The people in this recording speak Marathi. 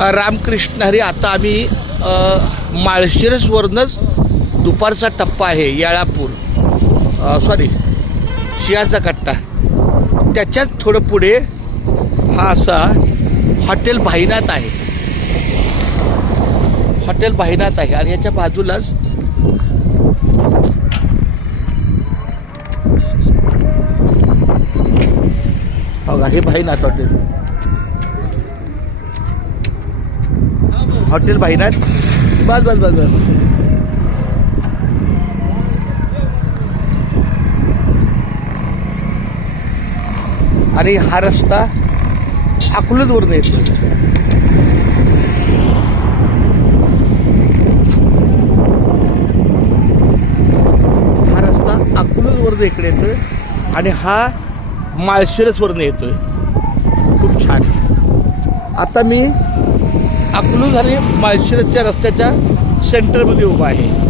रामकृष्ण हरी. आता आम्ही माळशिरसवरूनच दुपारचा टप्पा आहे येळापूर, सॉरी सिंहाचा कट्टा, त्याच्यात थोडं पुढे हा असा हॉटेल भाईनाथ आहे. हॉटेल भाईनाथ आहे आणि याच्या बाजूलाच बघा हे भाईनाथ हॉटेल. हॉटेल भाईनाथ. बस बस बस बस. आणि हा रस्ता अकलूजवरून येतो. हा रस्ता अकलूजवरून इकडे येतोय आणि हा माळशिरसवरून येतोय. खूप छान. आता मी अकलूज आणि माळशिरसच्या रस्त्याच्या सेंटरमध्ये उभा आहे.